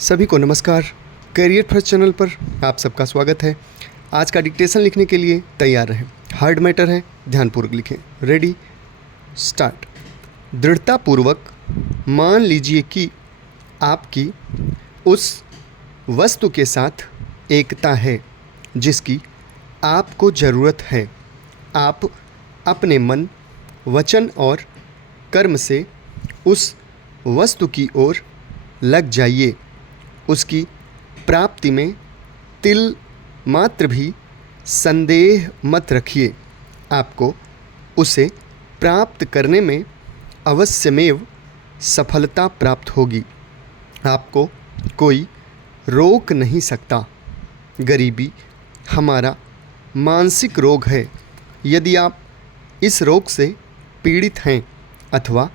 सभी को नमस्कार। करियर फर्स्ट चैनल पर आप सबका स्वागत है। आज का डिक्टेशन लिखने के लिए तैयार रहें। हार्ड मैटर है, ध्यानपूर्वक लिखें। Ready, start. दृढ़तापूर्वक मान लीजिए कि आपकी उस वस्तु के साथ एकता है जिसकी आपको ज़रूरत है। आप अपने मन, वचन और कर्म से उस वस्तु की ओर लग जाइए। उसकी प्राप्ति में तिल मात्र भी संदेह मत रखिए। आपको उसे प्राप्त करने में अवश्यमेव सफलता प्राप्त होगी। आपको कोई रोक नहीं सकता। गरीबी हमारा मानसिक रोग है। यदि आप इस रोग से पीड़ित हैं अथवा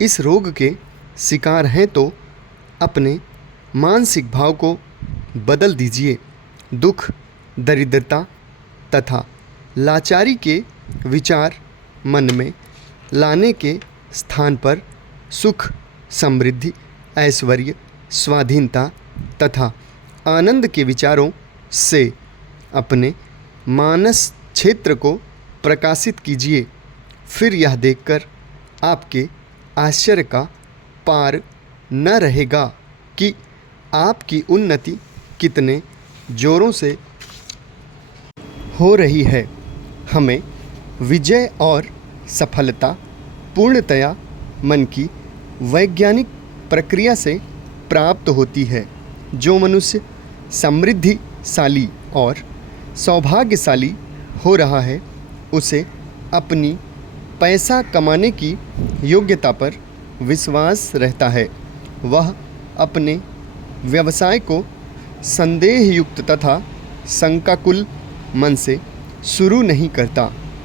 इस रोग के शिकार हैं तो अपने मानसिक भाव को बदल दीजिए। दुख, दरिद्रता तथा लाचारी के विचार मन में लाने के स्थान पर सुख, समृद्धि, ऐश्वर्य, स्वाधीनता तथा आनंद के विचारों से अपने मानस क्षेत्र को प्रकाशित कीजिए। फिर यह देखकर आपके आश्चर्य का पार न रहेगा कि आपकी उन्नति कितने जोरों से हो रही है। हमें विजय और सफलता पूर्णतया मन की वैज्ञानिक प्रक्रिया से प्राप्त होती है। जो मनुष्य समृद्धिशाली और सौभाग्यशाली हो रहा है उसे अपनी पैसा कमाने की योग्यता पर विश्वास रहता है। वह अपने व्यवसाय को संदेहयुक्त तथा शंकाकुल मन से शुरू नहीं करता।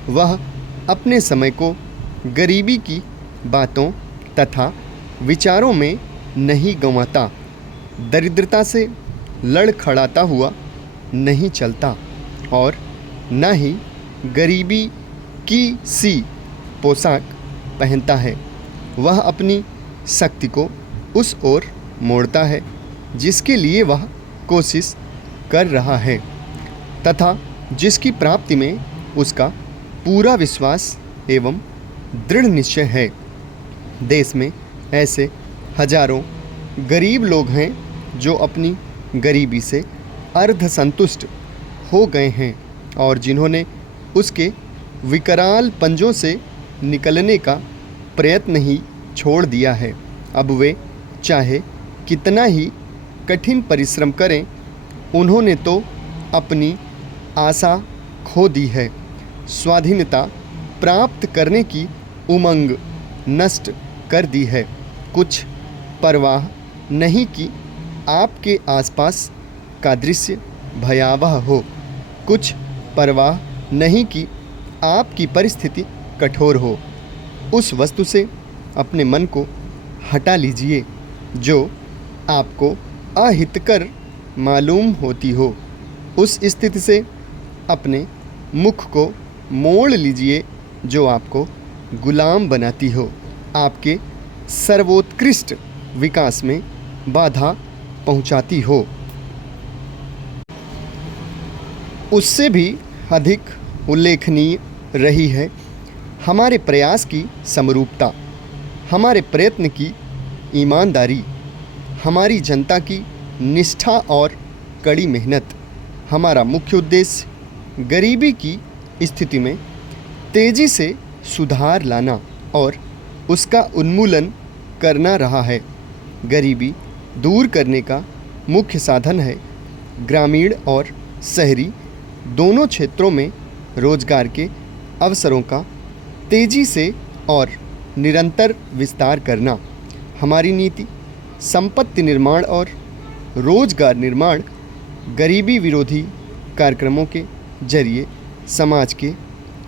वह अपने समय को गरीबी की बातों तथा विचारों में नहीं गंवाता। दरिद्रता से लड़खड़ाता हुआ नहीं चलता और न ही गरीबी की सी पोशाक पहनता है। वह अपनी शक्ति को उस ओर मोड़ता है जिसके लिए वह कोशिश कर रहा है तथा जिसकी प्राप्ति में उसका पूरा विश्वास एवं दृढ़ निश्चय है। देश में ऐसे हजारों गरीब लोग हैं जो अपनी गरीबी से अर्ध संतुष्ट हो गए हैं और जिन्होंने उसके विकराल पंजों से निकलने का प्रयत्न ही छोड़ दिया है। अब वे चाहे कितना ही कठिन परिश्रम करें, उन्होंने तो अपनी आशा खो दी है। स्वाधीनता प्राप्त करने की उमंग नष्ट कर दी है। कुछ परवाह नहीं कि आपके आसपास का दृश्य भयावह हो। कुछ परवाह नहीं कि आपकी परिस्थिति कठोर हो। उस वस्तु से अपने मन को हटा लीजिए जो आपको अहितकर मालूम होती हो। उस स्थिति से अपने मुख को मोड़ लीजिए जो आपको गुलाम बनाती हो, आपके सर्वोत्कृष्ट विकास में बाधा पहुंचाती हो। उससे भी अधिक उल्लेखनीय रही है हमारे प्रयास की समरूपता, हमारे प्रयत्न की ईमानदारी, हमारी जनता की निष्ठा और कड़ी मेहनत। हमारा मुख्य उद्देश्य गरीबी की स्थिति में तेज़ी से सुधार लाना और उसका उन्मूलन करना रहा है। गरीबी दूर करने का मुख्य साधन है ग्रामीण और शहरी दोनों क्षेत्रों में रोजगार के अवसरों का तेज़ी से और निरंतर विस्तार करना। हमारी नीति संपत्ति निर्माण और रोजगार निर्माण, गरीबी विरोधी कार्यक्रमों के जरिए समाज के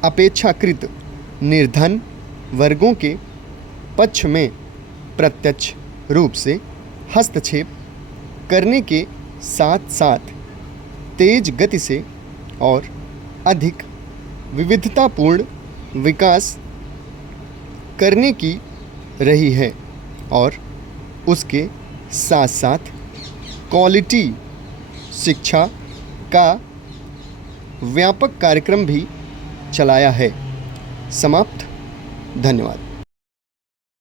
अपेक्षाकृत निर्धन वर्गों के पक्ष में प्रत्यक्ष रूप से हस्तक्षेप करने के साथ साथ तेज गति से और अधिक विविधतापूर्ण विकास करने की रही है और उसके साथ साथ क्वालिटी शिक्षा का व्यापक कार्यक्रम भी चलाया है। समाप्त। धन्यवाद।